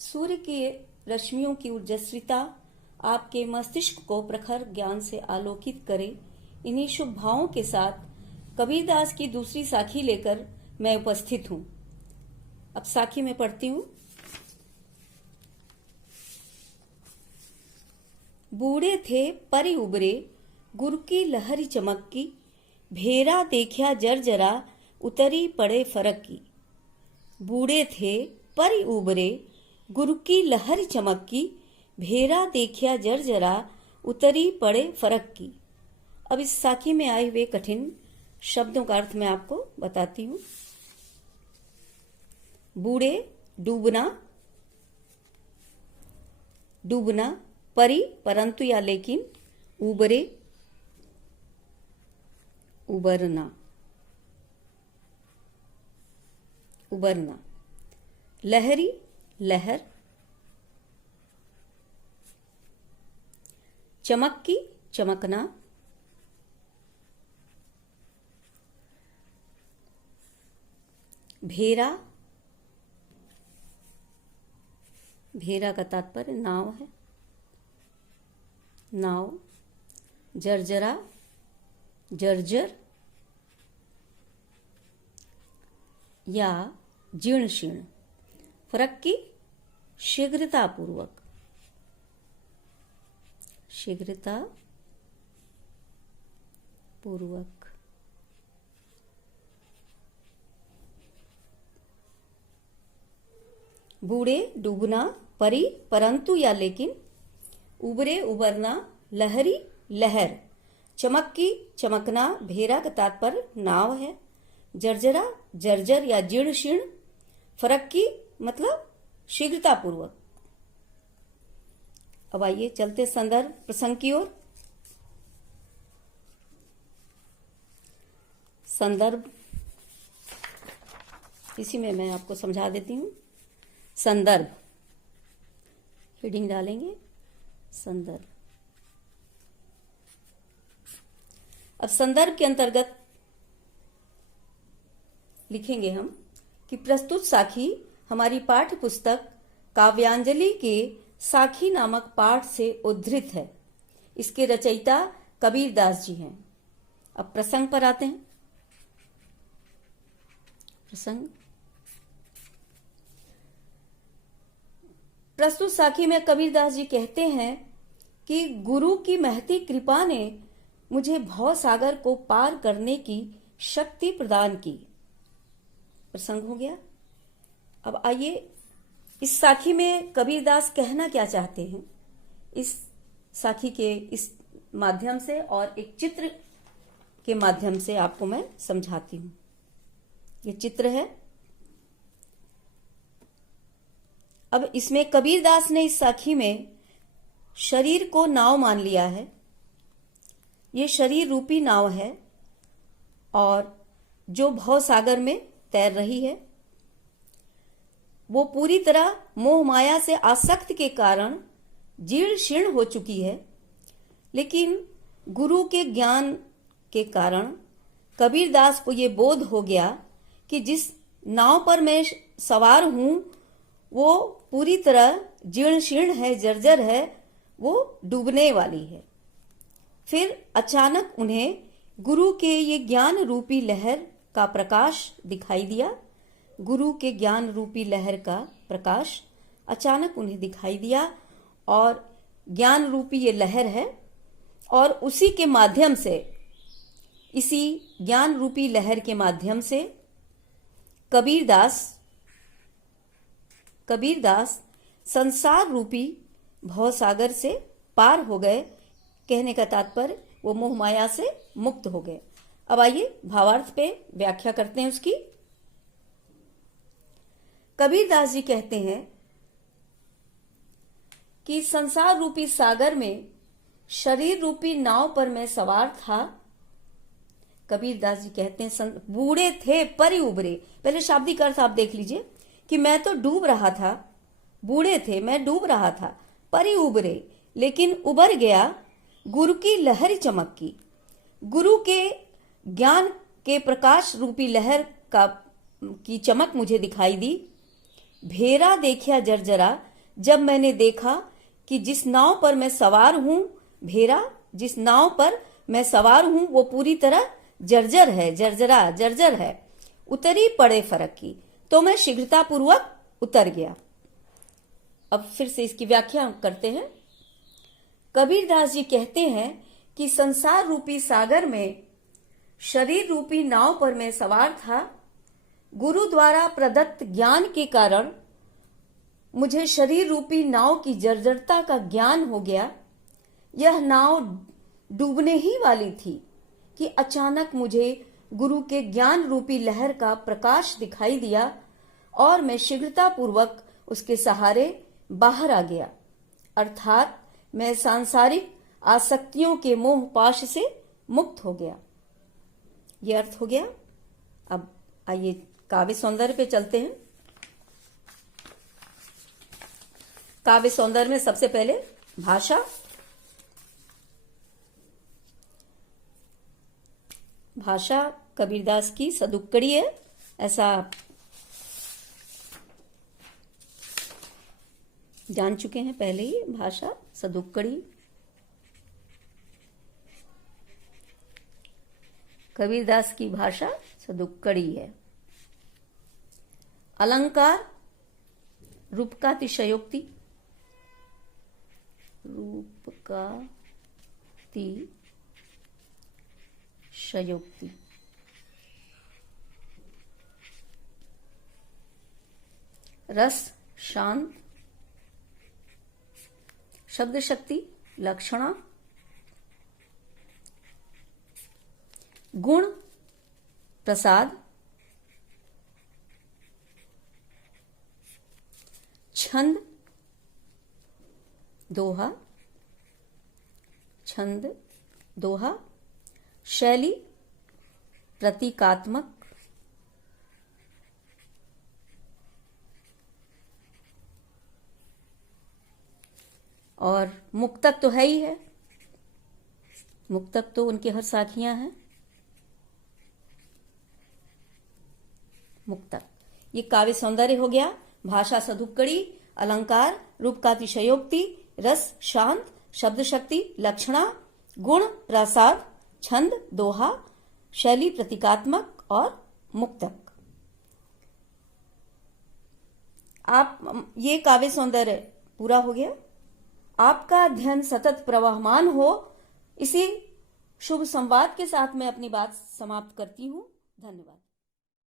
सूर्य की रश्मियों की ऊर्जस्विता आपके मस्तिष्क को प्रखर ज्ञान से आलोकित करे। इन्हीं शुभ भावों के साथ कबीरदास की दूसरी साखी लेकर मैं उपस्थित हूं। अब साखी में पढ़ती हूं। बूढ़े थे परी उबरे, गुरु की लहरी चमक की, भेरा देखा जर्जरा, उतरी पड़े फरक की। बूढ़े थे परी उबरे, गुरु की लहरी चमक की, भेरा देखा जर्जरा, उतरी पड़े फरक की। अब इस साखी में आए हुए कठिन शब्दों का अर्थ मैं आपको बताती हूं। बूढ़े डूबना, डूबना, परी परंतु या लेकिन, उबरे उबरना, उबरना, लहरी लहर, चमक की चमकना, भेरा, भेरा का तात्पर्य नाव है, नाव, जर्जरा जर्जर या जीर्ण शीर्ण, फरक की शीघ्रता पूर्वक, शीघ्रता पूर्वक, बूढ़े डूबना, परी परंतु या लेकिन, उबरे उबरना, लहरी लहर, चमक की चमकना, भेरा का तात्पर्य नाव है, जर्जरा जर्जर या जीर्ण शीर्ण, फरक की मतलब शीघ्रता पूर्वक। अब आइए चलते संदर्भ प्रसंग की ओर। संदर्भ इसी में मैं आपको समझा देती हूं। संदर्भ हेडिंग डालेंगे, संदर्भ। अब संदर्भ के अंतर्गत लिखेंगे हम कि प्रस्तुत साखी हमारी पाठ्य पुस्तक काव्यांजलि के साखी नामक पाठ से उद्धृत है। इसके रचयिता कबीरदास जी हैं। अब प्रसंग पर आते हैं। प्रसंग, प्रस्तुत साखी में कबीरदास जी कहते हैं कि गुरु की महती कृपा ने मुझे भव सागर को पार करने की शक्ति प्रदान की। प्रसंग हो गया। अब आइए इस साखी में कबीरदास कहना क्या चाहते हैं, इस साखी के इस माध्यम से और एक चित्र के माध्यम से आपको मैं समझाती हूं। ये चित्र है। अब इसमें कबीरदास ने इस साखी में शरीर को नाव मान लिया है। ये शरीर रूपी नाव है और जो भव सागर में तैर रही है, वो पूरी तरह मोह माया से आसक्त के कारण जीर्ण शीर्ण हो चुकी है। लेकिन गुरु के ज्ञान के कारण कबीरदास को ये बोध हो गया कि जिस नाव पर मैं सवार हूं वो पूरी तरह जीर्ण शीर्ण है, जर्जर है, वो डूबने वाली है। फिर अचानक उन्हें गुरु के ये ज्ञान रूपी लहर का प्रकाश दिखाई दिया। गुरु के ज्ञान रूपी लहर का प्रकाश अचानक उन्हें दिखाई दिया और ज्ञान रूपी ये लहर है और उसी के माध्यम से, इसी ज्ञान रूपी लहर के माध्यम से कबीरदास संसार रूपी भवसागर से पार हो गए। कहने का तात्पर्य वो मोह माया से मुक्त हो गए। अब आइए भावार्थ पे व्याख्या करते हैं उसकी। कबीरदास जी कहते हैं कि संसार रूपी सागर में शरीर रूपी नाव पर मैं सवार था। कबीरदास जी कहते हैं बूढ़े थे परी उबरे। पहले शाब्दिक अर्थ आप देख लीजिए कि मैं तो डूब रहा था, बूढ़े थे मैं डूब रहा था, परी उबरे लेकिन उबर गया, गुरु की लहरी चमक की। गुरु के ज्ञान के प्रकाश रूपी लहर की चमक मुझे दिखाई दी। भेरा देखिया जर्जरा, जब मैंने देखा कि जिस नाव पर मैं सवार हूं, भेरा, जिस नाव पर मैं सवार हूं वो पूरी तरह जर्जर है, उतरी पड़े फरक की, तो मैं शीघ्रतापूर्वक उतर गया। अब फिर से इसकी व्याख्या करते हैं। कबीरदास जी कहते हैं कि संसार रूपी सागर में शरीर रूपी नाव पर मैं सवार था। गुरु द्वारा प्रदत्त ज्ञान के कारण मुझे शरीर रूपी नाव की जर्जरता का ज्ञान हो गया। यह नाव डूबने ही वाली थी कि अचानक मुझे गुरु के ज्ञान रूपी लहर का प्रकाश दिखाई दिया और मैं शीघ्रतापूर्वक उसके सहारे बाहर आ गया, अर्थात मैं सांसारिक आसक्तियों के मोह पाश से मुक्त हो गया। यह अर्थ हो गया। अब आइए काव्य सौंदर्य पे चलते हैं। काव्य सौंदर्य में सबसे पहले भाषा। भाषा कबीरदास की सदुक्कड़ी है, ऐसा जान चुके हैं पहले ही। भाषा सदुक्कड़ी। कबीरदास की भाषा सदुक्कड़ी है। अलंकार रूपकातिशयोक्ति, रूपकातिशयोक्ति। रस शांत, शब्द शक्ति लक्षणा, गुण प्रसाद, छंद दोहा, छंद दोहा, शैली प्रतीकात्मक, और मुक्तक तो है ही है। मुक्तक तो उनके हर साखियां हैं। मुक्तक। ये काव्य सौंदर्य हो गया। भाषा सदुक्कड़ी, अलंकार रूपकातिशयोक्ति, रस शांत, शब्द शक्ति लक्षणा, गुण प्रसाद, छंद दोहा, शैली प्रतीकात्मक और मुक्तक। आप ये काव्य सौंदर्य पूरा हो गया। आपका अध्ययन सतत प्रवहमान हो, इसी शुभ संवाद के साथ मैं अपनी बात समाप्त करती हूं। धन्यवाद।